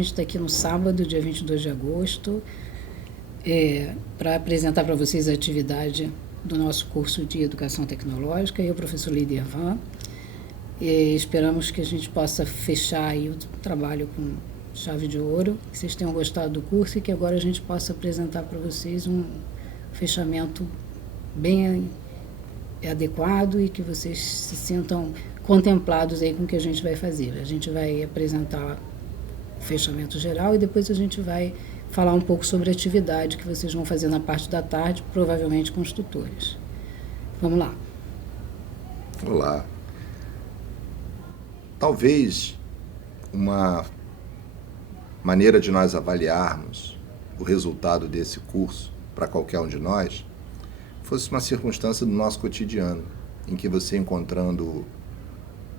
gente está aqui no sábado, dia 22 de agosto, para apresentar para vocês a atividade do nosso curso de Educação Tecnológica. Eu, professor Líder Van, esperamos que a gente possa fechar aí o trabalho com chave de ouro, que vocês tenham gostado do curso e que agora a gente possa apresentar para vocês um fechamento bem adequado e que vocês se sintam contemplados aí com o que a gente vai fazer. A gente vai apresentar o fechamento geral e depois a gente vai falar um pouco sobre a atividade que vocês vão fazer na parte da tarde, provavelmente com os tutores. Vamos lá. Olá. Talvez uma maneira de nós avaliarmos o resultado desse curso para qualquer um de nós fosse uma circunstância do nosso cotidiano, em que você, encontrando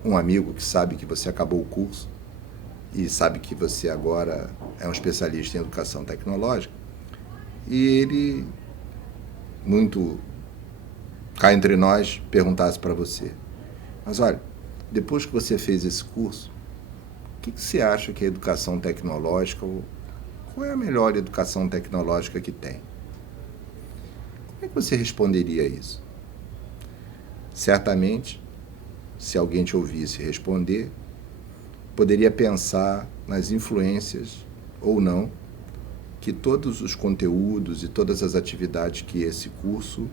um amigo que sabe que você acabou o curso e sabe que você agora é um especialista em educação tecnológica, e ele, muito cá entre nós, perguntasse para você: mas olha, depois que você fez esse curso, o que você acha que é educação tecnológica, ou qual é a melhor educação tecnológica que tem? Como é que você responderia a isso? Certamente, se alguém te ouvisse responder, poderia pensar nas influências, ou não, que todos os conteúdos e todas as atividades que esse curso,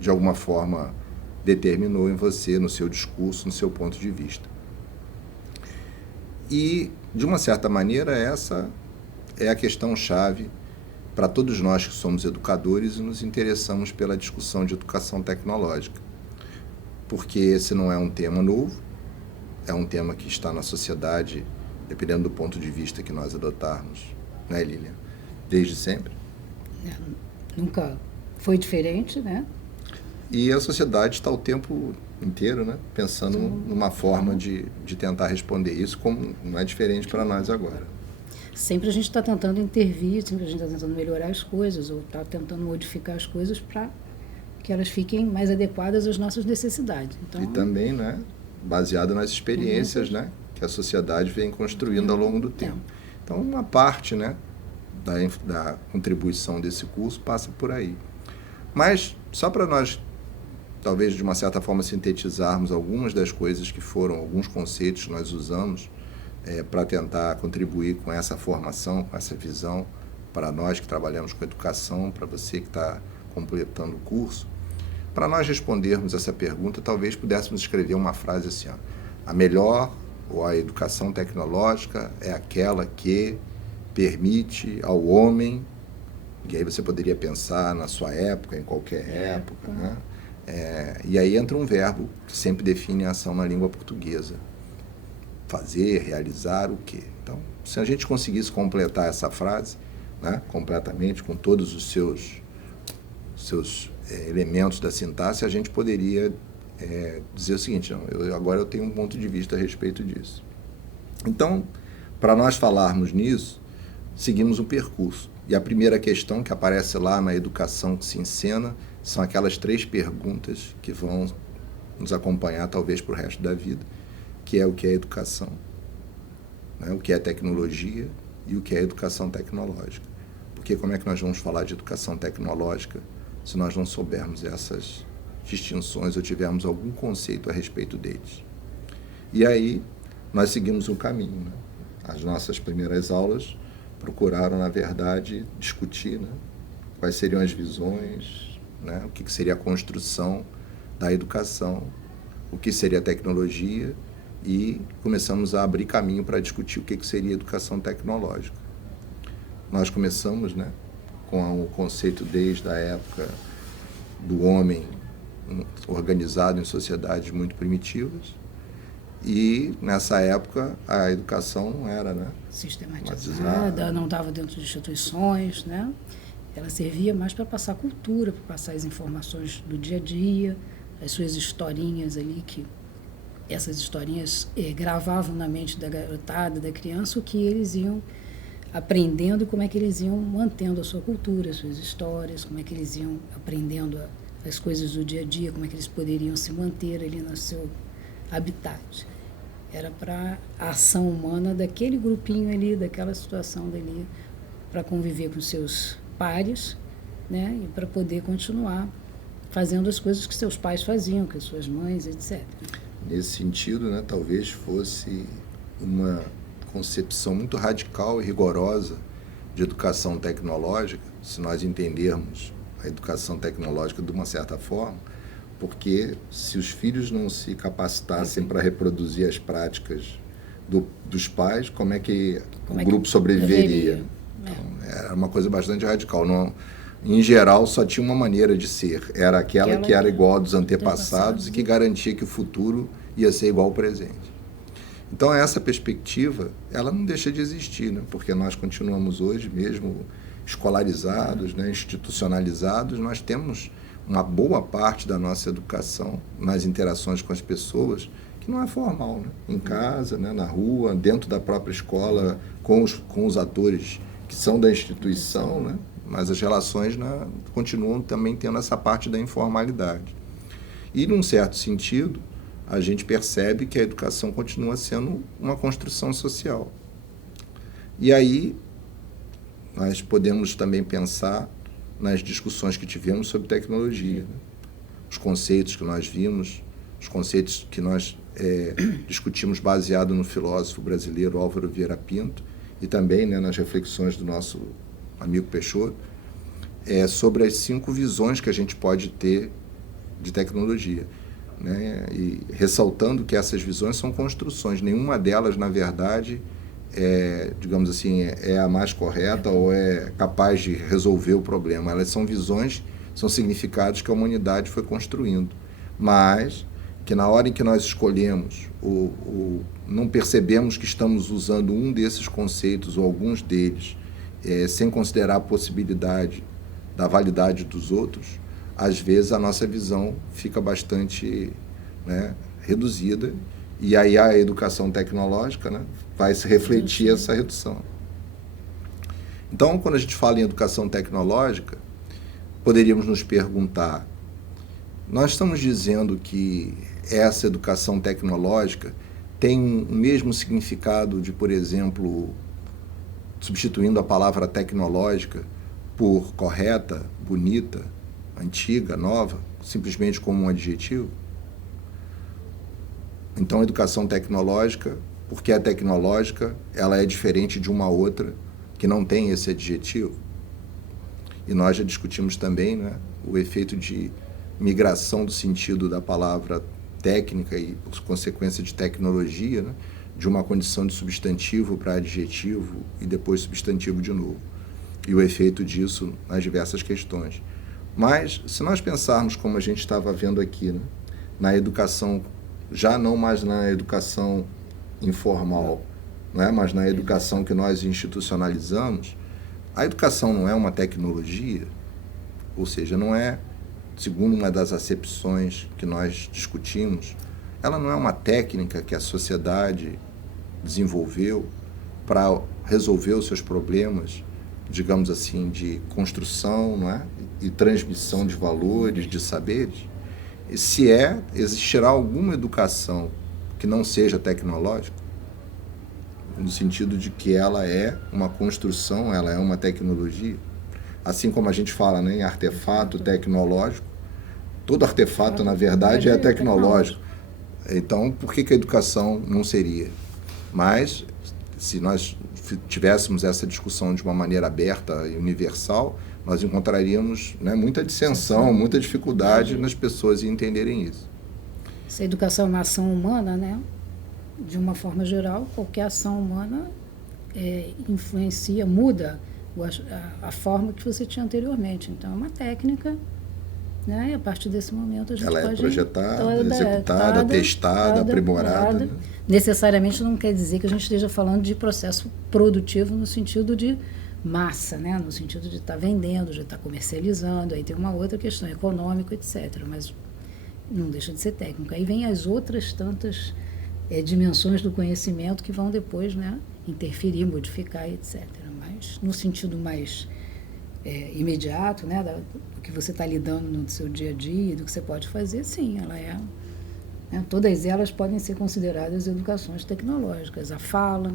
de alguma forma, determinou em você, no seu discurso, no seu ponto de vista. E, de uma certa maneira, essa é a questão-chave para todos nós que somos educadores e nos interessamos pela discussão de educação tecnológica. Porque esse não é um tema novo, é um tema que está na sociedade, dependendo do ponto de vista que nós adotarmos, né, Lilian? Desde sempre. Nunca foi diferente, né? E a sociedade está o tempo inteiro, né, pensando numa forma de tentar responder isso, como não é diferente para nós agora. Sempre a gente está tentando intervir, sempre a gente está tentando melhorar as coisas, ou está tentando modificar as coisas para que elas fiquem mais adequadas às nossas necessidades. Então, e também, né, baseado nas experiências, né, que a sociedade vem construindo ao longo do tempo. Então, uma parte, né, da contribuição desse curso passa por aí. Mas, só para nós, talvez de uma certa forma, sintetizarmos algumas das coisas que foram, alguns conceitos que nós usamos para tentar contribuir com essa formação, com essa visão, para nós que trabalhamos com educação, para você que está completando o curso. Para nós respondermos essa pergunta, talvez pudéssemos escrever uma frase assim: ó, a melhor ou a educação tecnológica é aquela que permite ao homem, e aí você poderia pensar na sua época, em qualquer época, né? E aí entra um verbo que sempre define a ação na língua portuguesa: fazer, realizar o quê? Então, se a gente conseguisse completar essa frase, né, completamente, com todos os seus elementos da sintaxe, a gente poderia dizer o seguinte: não, agora eu tenho um ponto de vista a respeito disso. Então, para nós falarmos nisso, seguimos um percurso. E a primeira questão que aparece lá na Educação que se Ensina são aquelas 3 perguntas que vão nos acompanhar talvez para o resto da vida, que é o que é educação, né? O que é tecnologia e o que é educação tecnológica. Porque como é que nós vamos falar de educação tecnológica se nós não soubermos essas distinções ou tivermos algum conceito a respeito deles? E aí nós seguimos um caminho, né? As nossas primeiras aulas procuraram, na verdade, discutir, né, quais seriam as visões, né, o que seria a construção da educação, o que seria a tecnologia, e começamos a abrir caminho para discutir o que seria educação tecnológica. Nós começamos, né, com o conceito desde a época do homem organizado em sociedades muito primitivas, e nessa época a educação não era, né, sistematizada, não estava dentro de instituições, né? Ela servia mais para passar cultura, para passar as informações do dia a dia, as suas historinhas ali, que essas historinhas gravavam na mente da garotada, da criança, o que eles iam aprendendo e como é que eles iam mantendo a sua cultura, as suas histórias, como é que eles iam aprendendo as coisas do dia a dia, como é que eles poderiam se manter ali no seu habitat. era para a ação humana daquele grupinho ali, daquela situação dali, para conviver com seus pares, né, e para poder continuar fazendo as coisas que seus pais faziam, que as suas mães, etc. Nesse sentido, né, talvez fosse uma concepção muito radical e rigorosa de educação tecnológica, se nós entendermos a educação tecnológica de uma certa forma, porque se os filhos não se capacitassem para reproduzir as práticas dos pais, como é que o grupo sobreviveria? Então, era uma coisa bastante radical. Não, em geral, só tinha uma maneira de ser. Era aquela que era igual a dos antepassados e que garantia que o futuro ia ser igual ao presente. Então, essa perspectiva, ela não deixa de existir, né? Porque nós continuamos hoje, mesmo escolarizados, né, institucionalizados, nós temos uma boa parte da nossa educação nas interações com as pessoas que não é formal, né? Em casa, né, na rua, dentro da própria escola, com os atores que são da instituição, né? Mas as relações, né, continuam também tendo essa parte da informalidade. E, num certo sentido, a gente percebe que a educação continua sendo uma construção social. E aí, nós podemos também pensar nas discussões que tivemos sobre tecnologia, né? Os conceitos que nós vimos, os conceitos que nós discutimos baseado no filósofo brasileiro Álvaro Vieira Pinto e também, né, nas reflexões do nosso amigo Peixoto, sobre as 5 visões que a gente pode ter de tecnologia, né? E ressaltando que essas visões são construções, nenhuma delas, na verdade, digamos assim, é a mais correta ou é capaz de resolver o problema. Elas são visões, são significados que a humanidade foi construindo, mas que na hora em que nós escolhemos não percebemos que estamos usando um desses conceitos ou alguns deles sem considerar a possibilidade da validade dos outros, às vezes a nossa visão fica bastante, né, reduzida, e aí a educação tecnológica, né, vai se refletir essa redução. Então, quando a gente fala em educação tecnológica, poderíamos nos perguntar, nós estamos dizendo que essa educação tecnológica tem o mesmo significado de, por exemplo, substituindo a palavra tecnológica por correta, bonita, antiga, nova, simplesmente como um adjetivo? Então, a educação tecnológica, porque é tecnológica, ela é diferente de uma outra que não tem esse adjetivo. E nós já discutimos também, né, o efeito de migração do sentido da palavra técnica e, por consequência, de tecnologia, né, de uma condição de substantivo para adjetivo e depois substantivo de novo. E o efeito disso nas diversas questões. Mas, se nós pensarmos como a gente estava vendo aqui, né, na educação, já não mais na educação informal, né, mas na educação que nós institucionalizamos, a educação não é uma tecnologia, ou seja, não é, segundo uma das acepções que nós discutimos, ela não é uma técnica que a sociedade desenvolveu para resolver os seus problemas, digamos assim, de construção, não é? E transmissão de valores, de saberes. E se existirá alguma educação que não seja tecnológica, no sentido de que ela é uma construção, ela é uma tecnologia. Assim como a gente fala, né, em artefato tecnológico, todo artefato, na verdade, é tecnológico. Então, por que a educação não seria? Mas, se nós tivéssemos essa discussão de uma maneira aberta e universal, nós encontraríamos, né, muita dissensão, muita dificuldade nas pessoas em entenderem isso. Se a educação é uma ação humana, né, de uma forma geral, qualquer ação humana influencia, muda a forma que você tinha anteriormente. Então, é uma técnica, né, e a partir desse momento a gente ela pode... é projetada, executada, testada, aprimorada. Né? Necessariamente não quer dizer que a gente esteja falando de processo produtivo no sentido de massa, né? No sentido de estar vendendo, de estar comercializando, aí tem uma outra questão, econômica, etc. Mas não deixa de ser técnico. Aí vem as outras tantas dimensões do conhecimento que vão depois, né, interferir, modificar, etc. Mas no sentido mais imediato, né, do que você está lidando no seu dia a dia, do que você pode fazer, sim, ela é né? Todas elas podem ser consideradas educações tecnológicas. A fala,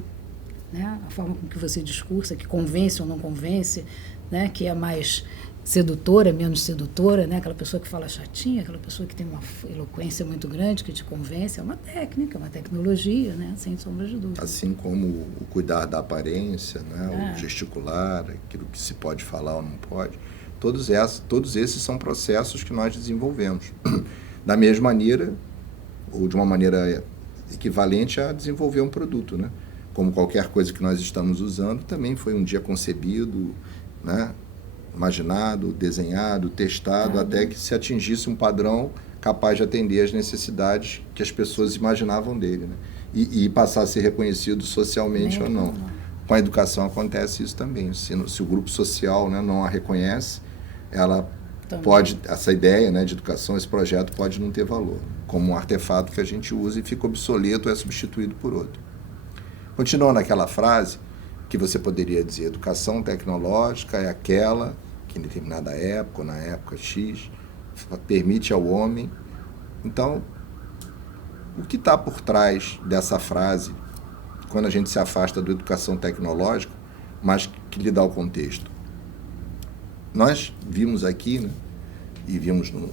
né? A forma com que você discursa, que convence ou não convence, né? Que é mais sedutora, menos sedutora, né? Aquela pessoa que fala chatinha, aquela pessoa que tem uma eloquência muito grande, que te convence, é uma técnica, uma tecnologia, né? Sem sombra de dúvida. Assim como o cuidar da aparência, né? O gesticular, aquilo que se pode falar ou não pode, todos esses são processos que nós desenvolvemos. Da mesma maneira, ou de uma maneira equivalente a desenvolver um produto, né? Como qualquer coisa que nós estamos usando, também foi um dia concebido, né? Imaginado, desenhado, testado, até que se atingisse um padrão capaz de atender às necessidades que as pessoas imaginavam dele, né? E passar a ser reconhecido socialmente ou não. Com a educação acontece isso também. Se o grupo social, né, não a reconhece, ela também pode, essa ideia, né, de educação, esse projeto pode não ter valor, como um artefato que a gente usa e fica obsoleto ou é substituído por outro. Continuando aquela frase, que você poderia dizer, educação tecnológica é aquela que em determinada época, ou na época X, permite ao homem. Então, o que está por trás dessa frase, quando a gente se afasta da educação tecnológica, mas que lhe dá o contexto? Nós vimos aqui, né, e vimos no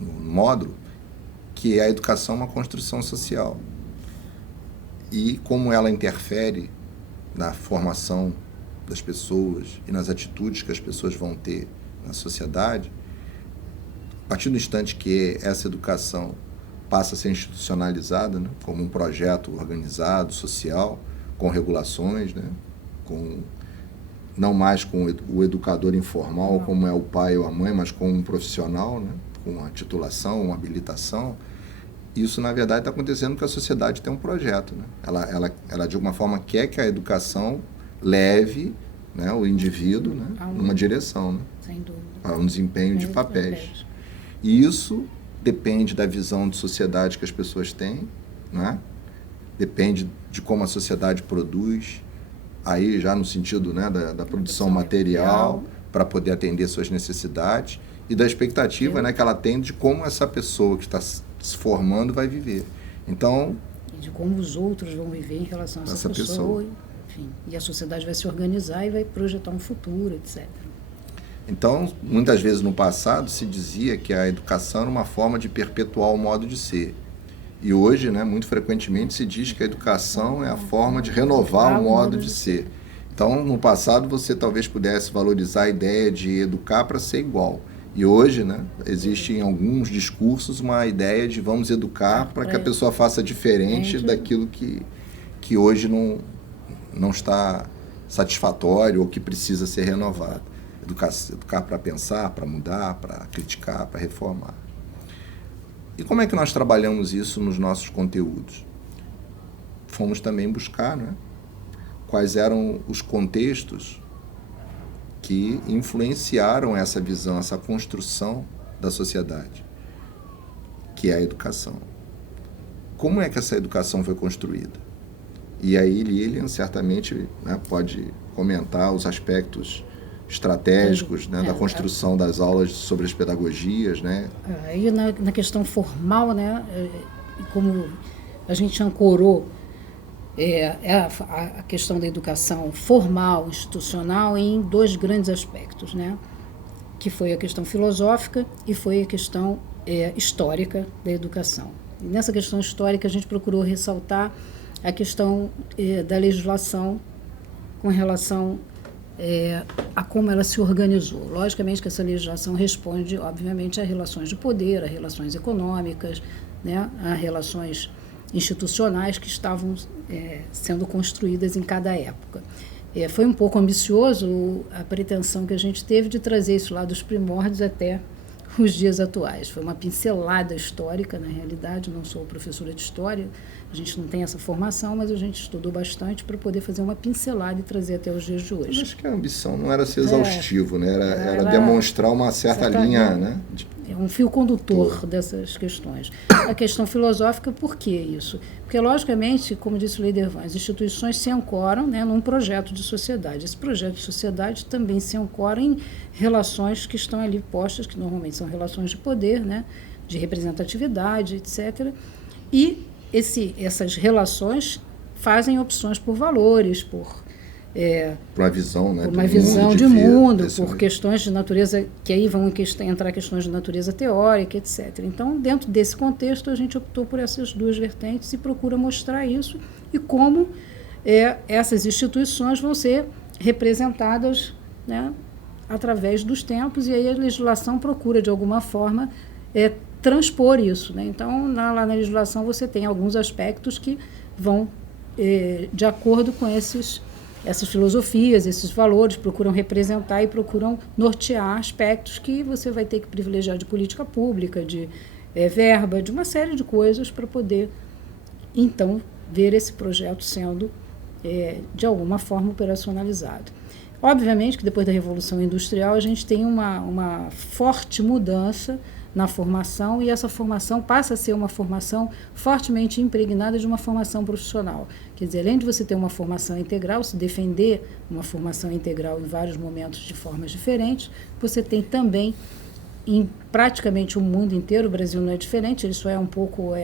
módulo, que a educação é uma construção social. E como ela interfere na formação das pessoas e nas atitudes que as pessoas vão ter na sociedade, a partir do instante que essa educação passa a ser institucionalizada, né, como um projeto organizado, social, com regulações, né, não mais com o educador informal, como é o pai ou a mãe, mas com um profissional, né, com uma titulação, uma habilitação. Isso, na verdade, está acontecendo porque a sociedade tem um projeto, né? Ela, de alguma forma, quer que a educação leve, né, o indivíduo, né, numa direção, né? Sem dúvida. Para um desempenho de papéis. E isso depende da visão de sociedade que as pessoas têm, né? Depende de como a sociedade produz, aí já no sentido, né, da produção material, para poder atender suas necessidades, e da expectativa, né, que ela tem de como essa pessoa que está se formando vai viver. Então, e de como os outros vão viver em relação a essa pessoa. Enfim, e a sociedade vai se organizar e vai projetar um futuro, etc. Então, muitas vezes no passado se dizia que a educação era uma forma de perpetuar o modo de ser. E hoje, né, muito frequentemente se diz que a educação é a forma de renovar o modo de ser. Então, no passado você talvez pudesse valorizar a ideia de educar para ser igual. E hoje, né, existe em alguns discursos uma ideia de vamos educar para que a pessoa faça diferente daquilo que hoje não está satisfatório ou que precisa ser renovado. Educar para pensar, para mudar, para criticar, para reformar. E como é que nós trabalhamos isso nos nossos conteúdos? Fomos também buscar, né, quais eram os contextos que influenciaram essa visão, essa construção da sociedade, que é a educação. Como é que essa educação foi construída? E aí Lilian certamente, né, pode comentar os aspectos estratégicos, né, da construção das aulas sobre as pedagogias, né? Aí na questão formal, né, como a gente ancorou a questão da educação formal, institucional, em dois grandes aspectos, né? Que foi a questão filosófica e foi a questão histórica da educação. E nessa questão histórica a gente procurou ressaltar a questão da legislação com relação a como ela se organizou. Logicamente que essa legislação responde, obviamente, a relações de poder, a relações econômicas, né? A relações institucionais que estavam sendo construídas em cada época. Foi um pouco ambicioso a pretensão que a gente teve de trazer isso lá dos primórdios até os dias atuais. Foi uma pincelada histórica, na realidade. Não sou professora de história, a gente não tem essa formação, mas a gente estudou bastante para poder fazer uma pincelada e trazer até os dias de hoje. Eu acho que a ambição não era ser exaustivo, né? Era demonstrar uma certa linha, né? É um fio condutor dessas questões. A questão filosófica, por que isso? Porque, logicamente, como disse o Leidervan, as instituições se ancoram, né, num projeto de sociedade. Esse projeto de sociedade também se ancora em relações que estão ali postas, que normalmente são relações de poder, né, de representatividade, etc., E essas relações fazem opções por valores, por uma visão, né, por uma visão de mundo, por momento. Questões de natureza, que aí vão entrar questões de natureza teórica, etc. Então, dentro desse contexto, a gente optou por essas duas vertentes e procura mostrar isso e como essas instituições vão ser representadas, né, através dos tempos, e aí a legislação procura, de alguma forma, transpor isso, né? Então, lá na legislação você tem alguns aspectos que vão de acordo com essas filosofias, esses valores, procuram representar e procuram nortear aspectos que você vai ter que privilegiar de política pública, de verba, de uma série de coisas para poder, então, ver esse projeto sendo, de alguma forma, operacionalizado. Obviamente que depois da Revolução Industrial a gente tem uma forte mudança na formação, e essa formação passa a ser uma formação fortemente impregnada de uma formação profissional. Quer dizer, além de você ter uma formação integral, se defender uma formação integral em vários momentos de formas diferentes, você tem também, em praticamente o mundo inteiro, o Brasil não é diferente, ele só é um pouco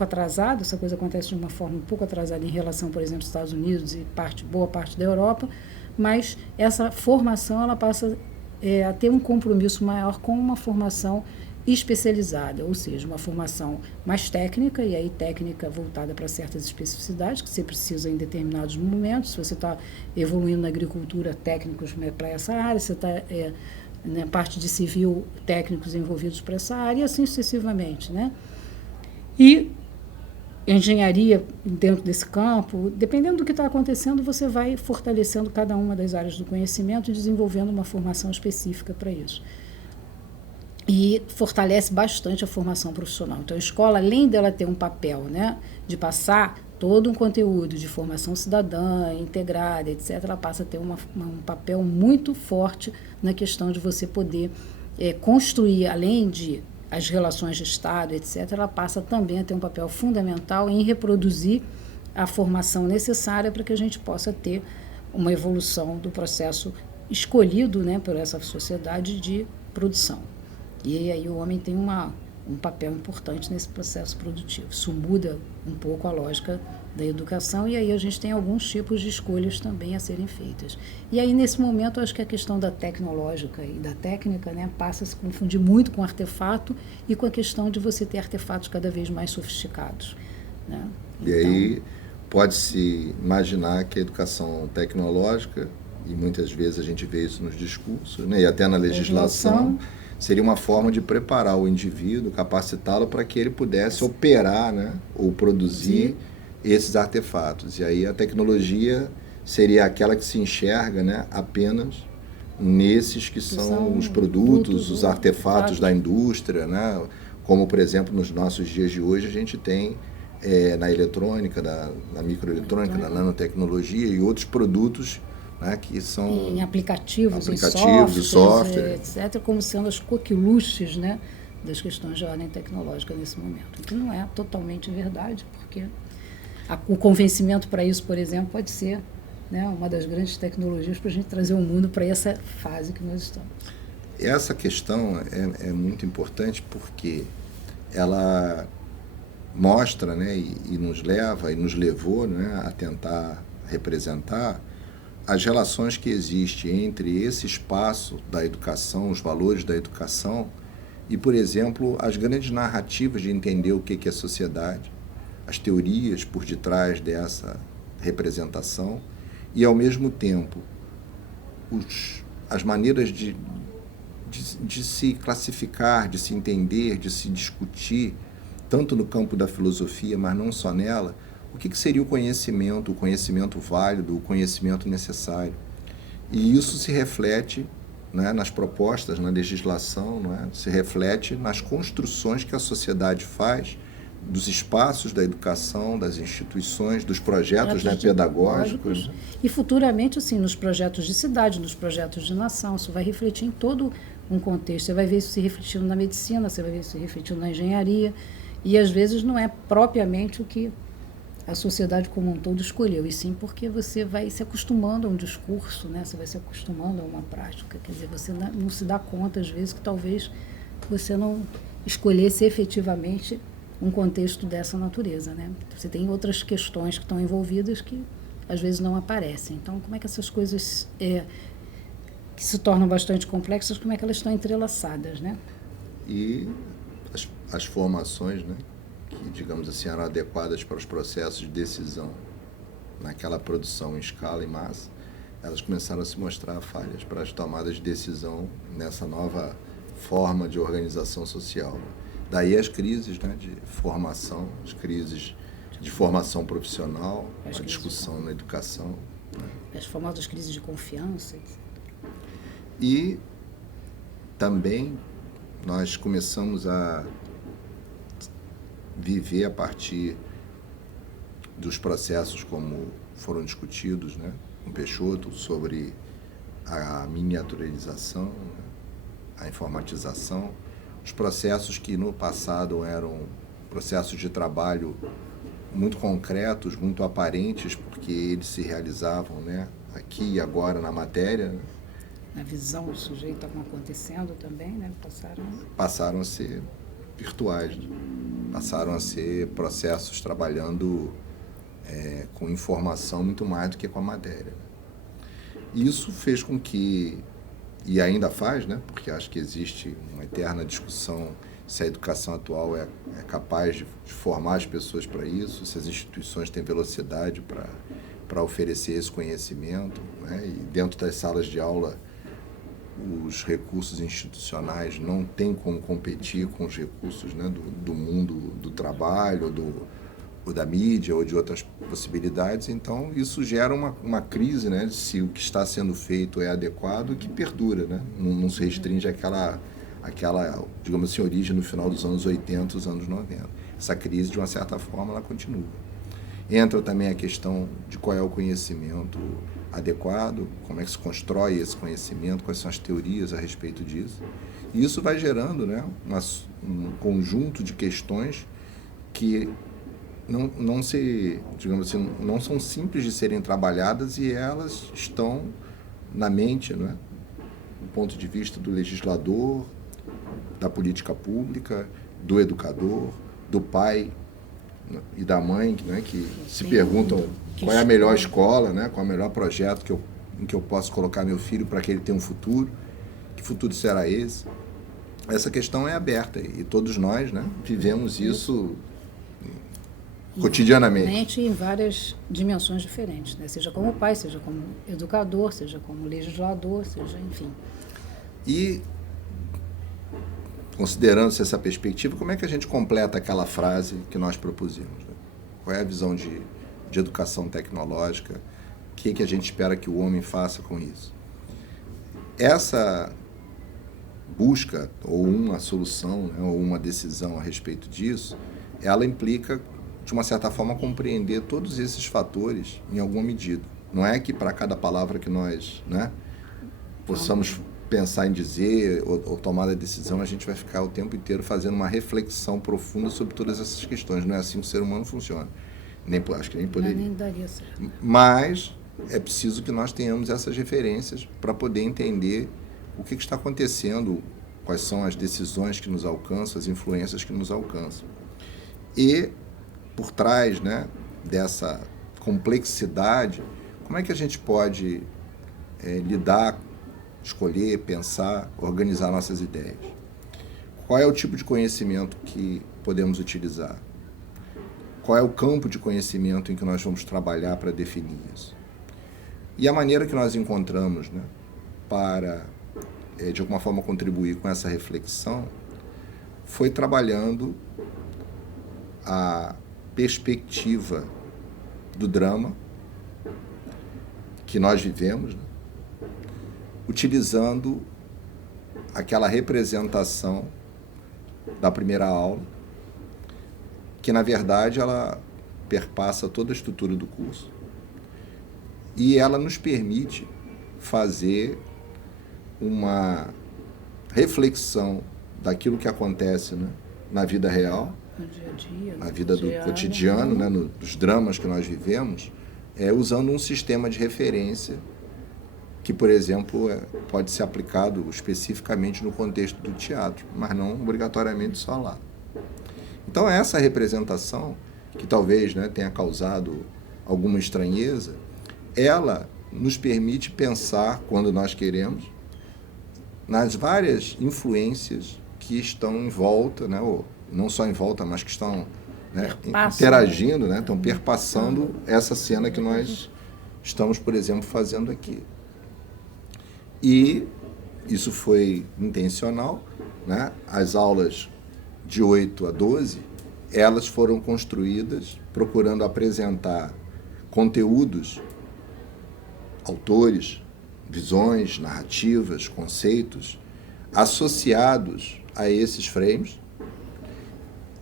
atrasado, essa coisa acontece de uma forma um pouco atrasada em relação, por exemplo, aos Estados Unidos e boa parte da Europa, mas essa formação ela passa a ter um compromisso maior com uma formação especializada, ou seja, uma formação mais técnica, e aí técnica voltada para certas especificidades que você precisa em determinados momentos. Se você está evoluindo na agricultura, técnicos para essa área, se você está na parte de civil, técnicos envolvidos para essa área, e assim sucessivamente, né? E engenharia dentro desse campo, dependendo do que está acontecendo, você vai fortalecendo cada uma das áreas do conhecimento e desenvolvendo uma formação específica para isso. E fortalece bastante a formação profissional. Então, a escola, além dela ter um papel, né, de passar todo um conteúdo de formação cidadã, integrada, etc., ela passa a ter um papel muito forte na questão de você poder construir, além de as relações de Estado, etc., ela passa também a ter um papel fundamental em reproduzir a formação necessária para que a gente possa ter uma evolução do processo escolhido, né, por essa sociedade de produção. E aí o homem tem um papel importante nesse processo produtivo. Isso muda um pouco a lógica da educação, e aí a gente tem alguns tipos de escolhas também a serem feitas. E aí, nesse momento, eu acho que a questão da tecnológica e da técnica, né, passa a se confundir muito com artefato e com a questão de você ter artefatos cada vez mais sofisticados, né? E aí pode-se imaginar que a educação tecnológica, e muitas vezes a gente vê isso nos discursos, né, e até na legislação, seria uma forma de preparar o indivíduo, capacitá-lo para que ele pudesse operar, né, ou produzir esses artefatos. E aí a tecnologia seria aquela que se enxerga, né, apenas nesses que são os produtos, os artefatos da indústria, né, como, por exemplo, nos nossos dias de hoje a gente tem na eletrônica, na microeletrônica, na nanotecnologia e outros produtos, né, que são em aplicativos em software, etc., como sendo as coqueluches, né, das questões de ordem tecnológica nesse momento. O que não é totalmente verdade, porque o convencimento para isso, por exemplo, pode ser, né, uma das grandes tecnologias para a gente trazer o mundo para essa fase que nós estamos. Essa questão é muito importante porque ela mostra, né, e nos leva e nos levou, né, a tentar representar as relações que existem entre esse espaço da educação, os valores da educação e, por exemplo, as grandes narrativas de entender o que é sociedade, as teorias por detrás dessa representação e, ao mesmo tempo, as maneiras de se classificar, de se entender, de se discutir, tanto no campo da filosofia, mas não só nela, o que seria o conhecimento válido, o conhecimento necessário. E isso se reflete, né, nas propostas, na legislação, né, se reflete nas construções que a sociedade faz dos espaços da educação, das instituições, dos projetos, né, pedagógicos. E futuramente, assim, nos projetos de cidade, nos projetos de nação, isso vai refletir em todo um contexto. Você vai ver isso se refletindo na medicina, você vai ver isso se refletindo na engenharia, e às vezes não é propriamente o que a sociedade como um todo escolheu, e sim porque você vai se acostumando a um discurso, né? Você vai se acostumando a uma prática. Quer dizer, você não se dá conta, às vezes, que talvez você não escolhesse efetivamente um contexto dessa natureza, né? Você tem outras questões que estão envolvidas que às vezes não aparecem. Então, como é que essas coisas que se tornam bastante complexas, como é que elas estão entrelaçadas, né? E as formações, né, que, digamos assim, eram adequadas para os processos de decisão naquela produção em escala e massa, elas começaram a se mostrar falhas para as tomadas de decisão nessa nova forma de organização social. Daí as crises, né, de formação, as crises de formação profissional, a discussão na educação. Né? As famosas crises de confiança. E também nós começamos a viver a partir dos processos como foram discutidos, né, com Peixoto, sobre a miniaturização, né, a informatização, os processos que no passado eram processos de trabalho muito concretos, muito aparentes, porque eles se realizavam, né, aqui e agora na matéria, né, na visão do sujeito acontecendo também, né, passaram a ser virtuais, né? Passaram a ser processos trabalhando com informação muito mais do que com a matéria. Isso fez com que, e ainda faz, né, porque acho que existe uma eterna discussão se a educação atual é capaz de formar as pessoas para isso, se as instituições têm velocidade para oferecer esse conhecimento, né, e dentro das salas de aula os recursos institucionais não têm como competir com os recursos, né, do mundo do trabalho, ou da mídia, ou de outras possibilidades. Então, isso gera uma crise, né, de se o que está sendo feito é adequado, que perdura, né? Não se restringe àquela, digamos assim, origem no final dos anos 80, os anos 90. Essa crise, de uma certa forma, ela continua. Entra também a questão de qual é o conhecimento adequado, como é que se constrói esse conhecimento, quais são as teorias a respeito disso. E isso vai gerando, né, um conjunto de questões que não se, digamos assim, não são simples de serem trabalhadas, e elas estão na mente, né, do ponto de vista do legislador, da política pública, do educador, do pai e da mãe, né, que se perguntam qual é a melhor escola, né, qual é o melhor projeto em que eu posso colocar meu filho para que ele tenha um futuro, que futuro será esse? Essa questão é aberta e todos nós, né, vivemos isso cotidianamente. Em várias dimensões diferentes, né? Seja como pai, seja como educador, seja como legislador, seja, enfim. E, considerando-se essa perspectiva, como é que a gente completa aquela frase que nós propusemos? Né? Qual é a visão de educação tecnológica? O que a gente espera que o homem faça com isso? Essa busca, ou uma solução, né, ou uma decisão a respeito disso, ela implica, de uma certa forma, compreender todos esses fatores em alguma medida. Não é que para cada palavra que nós, né, possamos pensar em dizer ou tomar a decisão, a gente vai ficar o tempo inteiro fazendo uma reflexão profunda sobre todas essas questões. Não é assim que o ser humano funciona. Acho que nem poderia. Nem daria certo. Mas é preciso que nós tenhamos essas referências para poder entender o que está acontecendo, quais são as decisões que nos alcançam, as influências que nos alcançam. E, por trás, né, dessa complexidade, como é que a gente pode lidar, escolher, pensar, organizar nossas ideias? Qual é o tipo de conhecimento que podemos utilizar? Qual é o campo de conhecimento em que nós vamos trabalhar para definir isso? E a maneira que nós encontramos, né, para, de alguma forma, contribuir com essa reflexão foi trabalhando a perspectiva do drama que nós vivemos, né, utilizando aquela representação da primeira aula, que, na verdade, ela perpassa toda a estrutura do curso e ela nos permite fazer uma reflexão daquilo que acontece, né, na vida real, no dia a dia, na vida do cotidiano, né, dos dramas que nós vivemos, usando um sistema de referência que, por exemplo, pode ser aplicado especificamente no contexto do teatro, mas não obrigatoriamente só lá. Então, essa representação, que talvez, né, tenha causado alguma estranheza, ela nos permite pensar, quando nós queremos, nas várias influências que estão em volta, né, ou não só em volta, mas que estão, né, interagindo, né, estão perpassando essa cena que nós estamos, por exemplo, fazendo aqui. E isso foi intencional, né? As aulas de 8 a 12, elas foram construídas procurando apresentar conteúdos, autores, visões, narrativas, conceitos associados a esses frames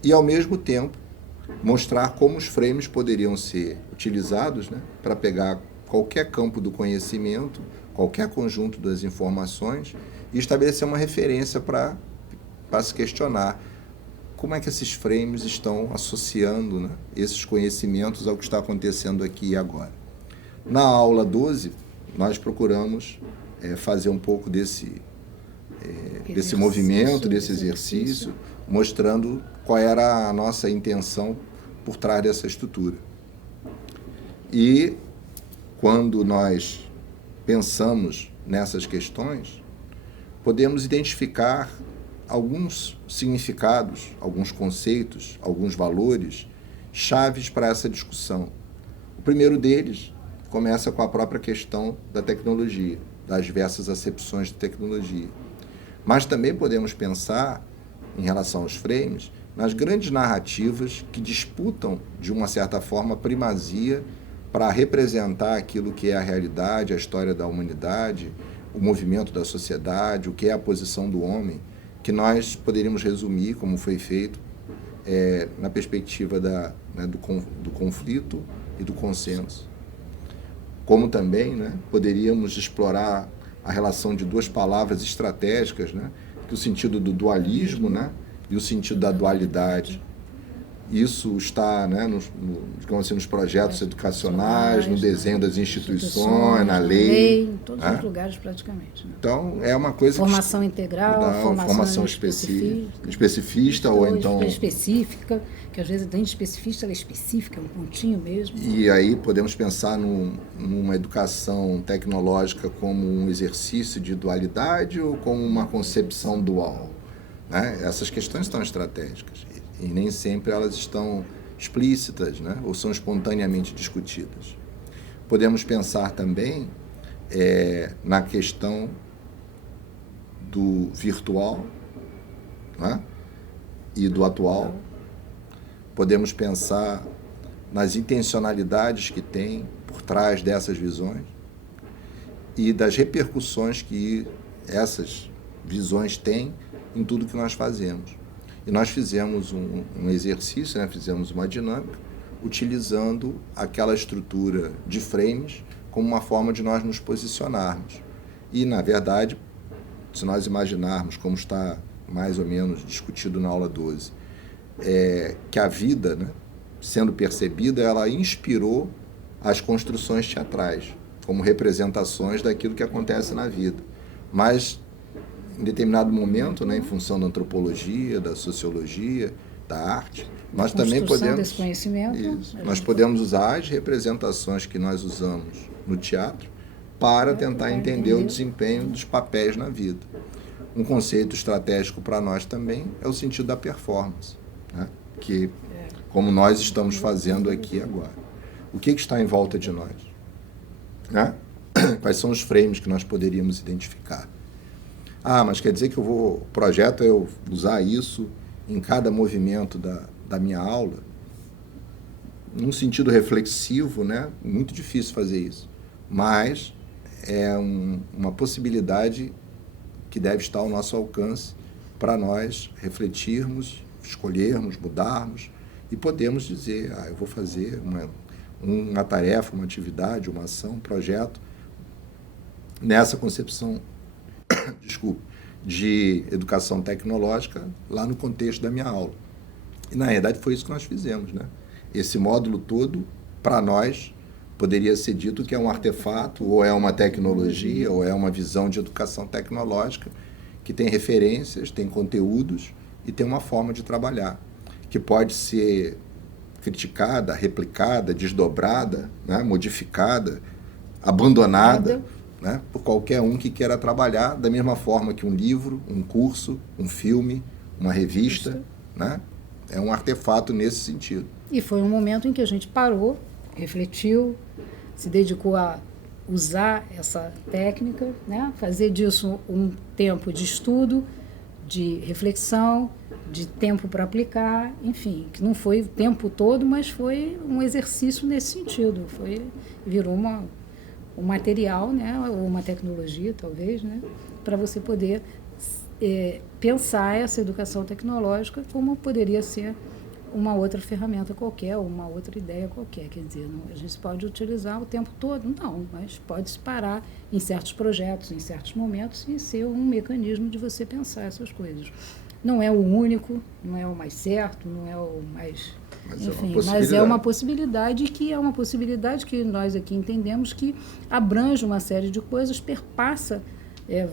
e, ao mesmo tempo, mostrar como os frames poderiam ser utilizados, né, para pegar qualquer campo do conhecimento, qualquer conjunto das informações e estabelecer uma referência para se questionar como é que esses frames estão associando, né, esses conhecimentos ao que está acontecendo aqui e agora. Na aula 12, nós procuramos fazer um pouco desse movimento, desse exercício, mostrando qual era a nossa intenção por trás dessa estrutura. E quando nós pensamos nessas questões, podemos identificar alguns significados, alguns conceitos, alguns valores chaves para essa discussão. O primeiro deles começa com a própria questão da tecnologia, das diversas acepções de tecnologia. Mas também podemos pensar, em relação aos frames, nas grandes narrativas que disputam, de uma certa forma, primazia para representar aquilo que é a realidade, a história da humanidade, o movimento da sociedade, o que é a posição do homem, que nós poderíamos resumir, como foi feito, na perspectiva do conflito e do consenso. Como também, né, poderíamos explorar a relação de duas palavras estratégicas, né, que o sentido do dualismo, né, e o sentido da dualidade. Isso está, né, digamos assim, nos projetos educacionais, no desenho das instituições, na lei. Em todos os lugares, praticamente. Né? Então, é uma coisa... Formação integral, formação especificista, ou então... específica, que às vezes dentro de especificista ela é específica, um pontinho mesmo. E aí podemos pensar numa educação tecnológica como um exercício de dualidade ou como uma concepção dual. Né? Essas questões estão estratégicas. E nem sempre elas estão explícitas, né? Ou são espontaneamente discutidas. Podemos pensar também na questão do virtual, né? E do atual. Podemos pensar nas intencionalidades que tem por trás dessas visões e das repercussões que essas visões têm em tudo que nós fazemos. E nós fizemos um exercício, né? Fizemos uma dinâmica, utilizando aquela estrutura de frames como uma forma de nós nos posicionarmos. E, na verdade, se nós imaginarmos, como está mais ou menos discutido na aula 12, que a vida, né, sendo percebida, ela inspirou as construções teatrais, como representações daquilo que acontece na vida. Mas, em determinado momento, né, em função da antropologia, da sociologia, da arte, nós também podemos... desse conhecimento. Isso, nós podemos usar as representações que nós usamos no teatro para tentar entender o desempenho dos papéis na vida. Um conceito estratégico para nós também é o sentido da performance, né? Que, como nós estamos fazendo aqui agora. O que está em volta de nós? Né? Quais são os frames que nós poderíamos identificar? Ah, mas quer dizer que o projeto é eu usar isso em cada movimento da minha aula? Num sentido reflexivo, né? Muito difícil fazer isso. Mas é uma possibilidade que deve estar ao nosso alcance para nós refletirmos, escolhermos, mudarmos e podemos dizer, eu vou fazer uma tarefa, uma atividade, uma ação, um projeto nessa concepção de educação tecnológica lá no contexto da minha aula. E, na verdade, foi isso que nós fizemos, né? Esse módulo todo, para nós, poderia ser dito que é um artefato, ou é uma tecnologia, ou é uma visão de educação tecnológica que tem referências, tem conteúdos e tem uma forma de trabalhar, que pode ser criticada, replicada, desdobrada, né, modificada, abandonada, né, por qualquer um que queira trabalhar da mesma forma que um livro, um curso, um filme, uma revista, né, é um artefato nesse sentido. E foi um momento em que a gente parou, refletiu, se dedicou a usar essa técnica, né, fazer disso um tempo de estudo, de reflexão, de tempo para aplicar, enfim, que não foi o tempo todo, mas foi um exercício nesse sentido. Virou um material, né, ou uma tecnologia, talvez, né, para você poder pensar essa educação tecnológica como poderia ser uma outra ferramenta qualquer, ou uma outra ideia qualquer. Quer dizer, a gente pode utilizar o tempo todo? Não, mas pode se parar em certos projetos, em certos momentos, e ser um mecanismo de você pensar essas coisas. Não é o único, não é o mais certo, não é o mais... Enfim, mas é uma possibilidade que nós aqui entendemos que abrange uma série de coisas, perpassa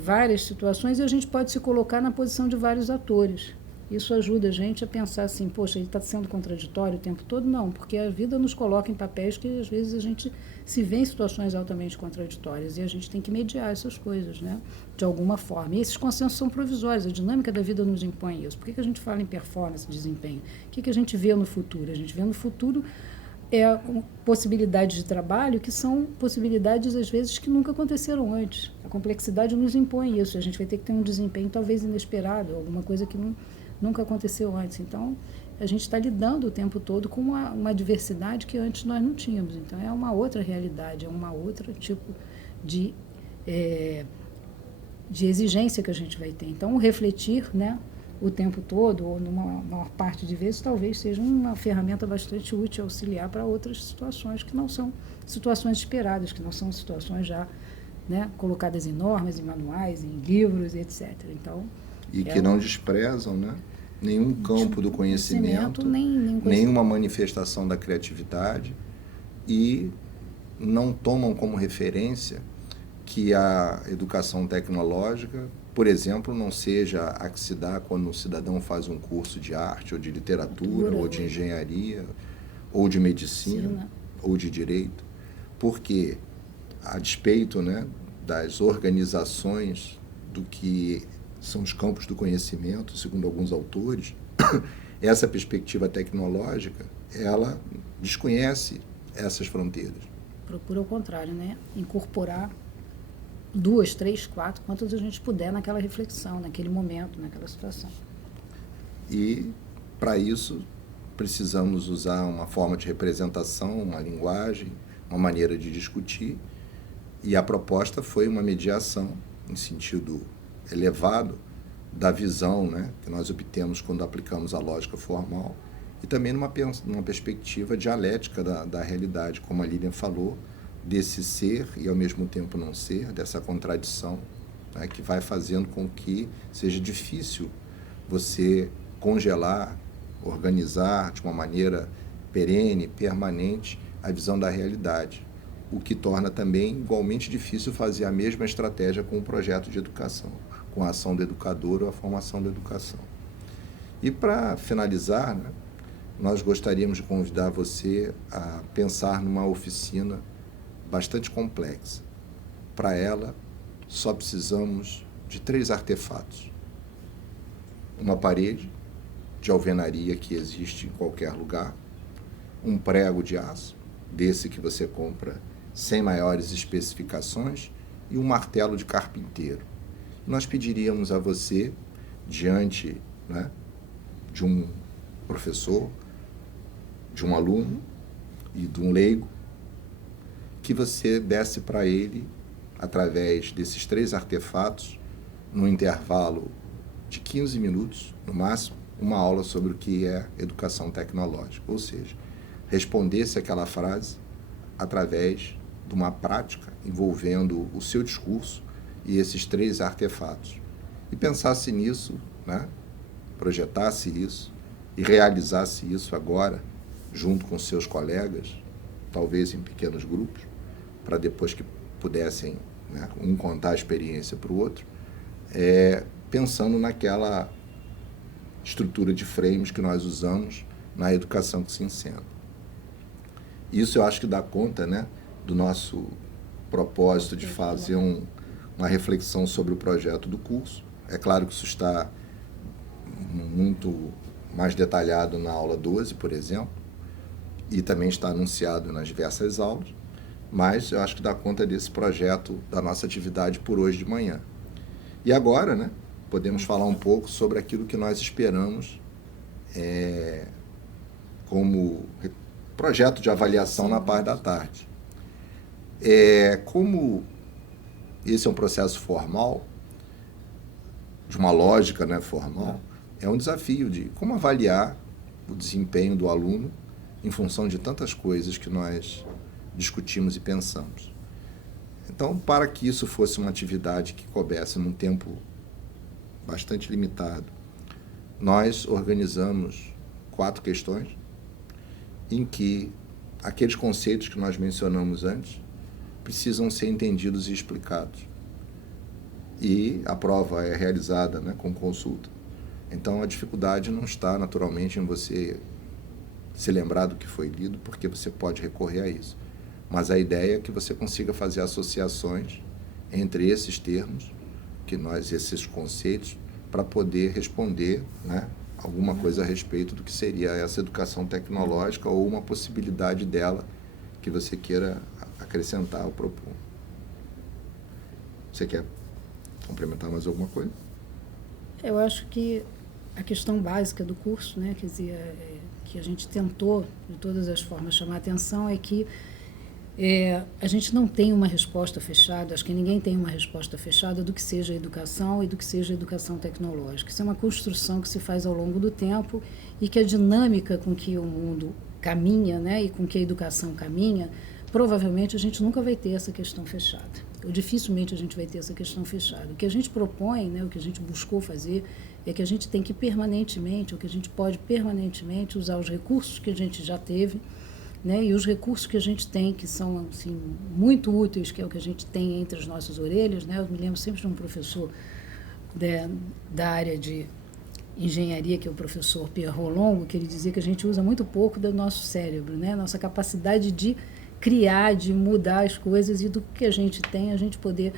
várias situações, e a gente pode se colocar na posição de vários atores. Isso ajuda a gente a pensar assim, poxa, ele está sendo contraditório o tempo todo? Não, porque a vida nos coloca em papéis que às vezes a gente se vê em situações altamente contraditórias e a gente tem que mediar essas coisas, né, de alguma forma. E esses consensos são provisórios, a dinâmica da vida nos impõe isso. Por que a gente fala em performance, desempenho? O que a gente vê no futuro? A gente vê no futuro possibilidades de trabalho que são possibilidades, às vezes, que nunca aconteceram antes. A complexidade nos impõe isso, a gente vai ter que ter um desempenho talvez inesperado, alguma coisa que nunca aconteceu antes. Então, a gente está lidando o tempo todo com uma diversidade que antes nós não tínhamos. Então, é uma outra realidade, é uma outra tipo de exigência que a gente vai ter. Então, o refletir, né, o tempo todo, ou numa maior parte de vezes, talvez seja uma ferramenta bastante útil, auxiliar para outras situações que não são situações esperadas, que não são situações já, né, colocadas em normas, em manuais, em livros, etc. Então, e que não desprezam, né, nenhum campo do conhecimento, nenhuma manifestação da criatividade, e não tomam como referência que a educação tecnológica, por exemplo, não seja a que se dá quando um cidadão faz um curso de arte, ou de literatura, ou de engenharia, ou de medicina, ou de direito, porque, a despeito, né, das organizações do que são os campos do conhecimento, segundo alguns autores, essa perspectiva tecnológica, ela desconhece essas fronteiras. Procura o contrário, né? Incorporar 2, 3, 4, quantas a gente puder naquela reflexão, naquele momento, naquela situação. E, para isso, precisamos usar uma forma de representação, uma linguagem, uma maneira de discutir, e a proposta foi uma mediação, em sentido elevado, da visão, né, que nós obtemos quando aplicamos a lógica formal, e também numa perspectiva dialética da realidade, como a Lilian falou, desse ser e ao mesmo tempo não ser, dessa contradição, né, que vai fazendo com que seja difícil você congelar, organizar de uma maneira perene, permanente, a visão da realidade, o que torna também igualmente difícil fazer a mesma estratégia com o projeto de educação, com a ação do educador ou a formação da educação. E para finalizar, né, nós gostaríamos de convidar você a pensar numa oficina bastante complexa. Para ela, só precisamos de 3 artefatos. Uma parede de alvenaria que existe em qualquer lugar, um prego de aço, desse que você compra sem maiores especificações, e um martelo de carpinteiro. Nós pediríamos a você, diante, né, de um professor, de um aluno e de um leigo, que você desse para ele, através desses 3 artefatos, num intervalo de 15 minutos, no máximo, uma aula sobre o que é educação tecnológica. Ou seja, respondesse aquela frase através de uma prática envolvendo o seu discurso e esses 3 artefatos. E pensasse nisso, né? Projetasse isso e realizasse isso agora, junto com seus colegas, talvez em pequenos grupos, para depois que pudessem, né, um contar a experiência para o outro, pensando naquela estrutura de frames que nós usamos na educação que se ensina. Isso eu acho que dá conta, né, do nosso propósito de fazer uma reflexão sobre o projeto do curso. É claro que isso está muito mais detalhado na aula 12, por exemplo, e também está anunciado nas diversas aulas, mas eu acho que dá conta desse projeto, da nossa atividade por hoje de manhã. E agora, né, podemos falar um pouco sobre aquilo que nós esperamos como projeto de avaliação na parte da tarde. Como esse é um processo formal, de uma lógica, né, formal, é um desafio de como avaliar o desempenho do aluno em função de tantas coisas que nós discutimos e pensamos. Então, para que isso fosse uma atividade que coubesse num tempo bastante limitado, nós organizamos 4 questões em que aqueles conceitos que nós mencionamos antes precisam ser entendidos e explicados. E a prova é realizada, né, com consulta. Então, a dificuldade não está, naturalmente, em você se lembrar do que foi lido, porque você pode recorrer a isso. Mas a ideia é que você consiga fazer associações entre esses termos, esses conceitos, para poder responder, né, alguma coisa a respeito do que seria essa educação tecnológica ou uma possibilidade dela que você queira acrescentar ou propor. Você quer complementar mais alguma coisa? Eu acho que a questão básica do curso, né, quer dizer, que a gente tentou, de todas as formas, chamar a atenção, é que a gente não tem uma resposta fechada, acho que ninguém tem uma resposta fechada do que seja a educação e do que seja a educação tecnológica. Isso é uma construção que se faz ao longo do tempo e que a dinâmica com que o mundo caminha, né, e com que a educação caminha, provavelmente a gente nunca vai ter essa questão fechada. Ou dificilmente a gente vai ter essa questão fechada. O que a gente propõe, né, o que a gente buscou fazer, é que a gente tem que permanentemente, ou que a gente pode permanentemente usar os recursos que a gente já teve, né, e os recursos que a gente tem, que são assim, muito úteis, que é o que a gente tem entre as nossas orelhas. Né? Eu me lembro sempre de um professor da área de engenharia, que é o professor Pierre Rolongo, que ele dizia que a gente usa muito pouco do nosso cérebro, né? Nossa capacidade de criar, de mudar as coisas, e do que a gente tem, a gente poder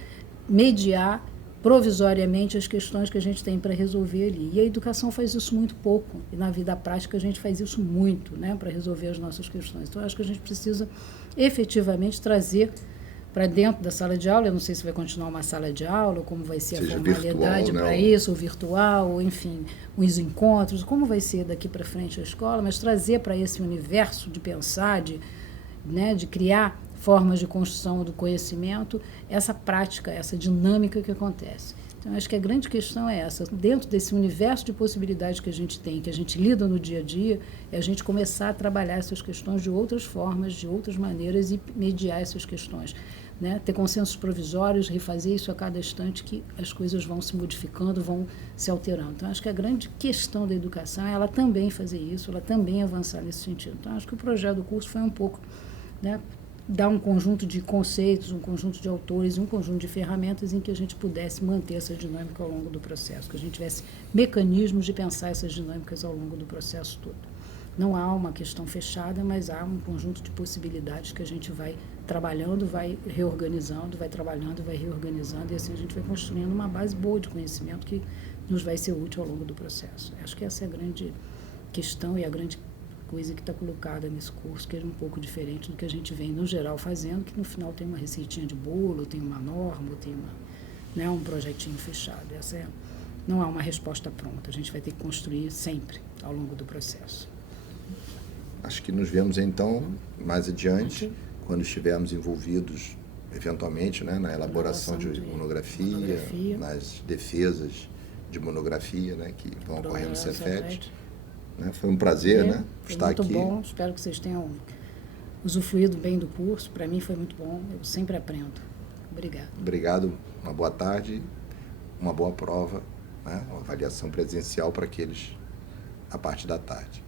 mediar provisoriamente as questões que a gente tem para resolver ali. E a educação faz isso muito pouco, e na vida prática a gente faz isso muito, né, para resolver as nossas questões. Então, acho que a gente precisa efetivamente trazer para dentro da sala de aula. Eu não sei se vai continuar uma sala de aula, ou como vai ser a formalidade para isso, ou virtual, ou enfim, os encontros, como vai ser daqui para frente a escola, mas trazer para esse universo de pensar, de criar formas de construção do conhecimento, essa prática, essa dinâmica que acontece. Então, acho que a grande questão é essa, dentro desse universo de possibilidades que a gente tem, que a gente lida no dia a dia, é a gente começar a trabalhar essas questões de outras formas, de outras maneiras, e mediar essas questões. Né? Ter consensos provisórios, refazer isso a cada instante, que as coisas vão se modificando, vão se alterando. Então, acho que a grande questão da educação é ela também fazer isso, ela também avançar nesse sentido. Então, acho que o projeto do curso foi um pouco, né, dar um conjunto de conceitos, um conjunto de autores, um conjunto de ferramentas em que a gente pudesse manter essa dinâmica ao longo do processo, que a gente tivesse mecanismos de pensar essas dinâmicas ao longo do processo todo. Não há uma questão fechada, mas há um conjunto de possibilidades que a gente vai trabalhando, vai reorganizando, vai trabalhando, vai reorganizando, e assim a gente vai construindo uma base boa de conhecimento que nos vai ser útil ao longo do processo. Acho que essa é a grande questão e a grande coisa que está colocada nesse curso, que é um pouco diferente do que a gente vem, no geral, fazendo, que no final tem uma receitinha de bolo, tem uma norma, tem um projetinho fechado. Não há uma resposta pronta, a gente vai ter que construir sempre ao longo do processo. Acho que nos vemos, então, mais adiante, quando estivermos envolvidos, eventualmente, né, na elaboração de monografia, nas defesas de monografia, né, que vão ocorrer no Cefet. Né? Foi um prazer, né, estar aqui. Foi muito bom, espero que vocês tenham usufruído bem do curso. Para mim foi muito bom, eu sempre aprendo. Obrigada. Obrigado, uma boa tarde, uma boa prova, né, uma avaliação presencial para aqueles a parte da tarde.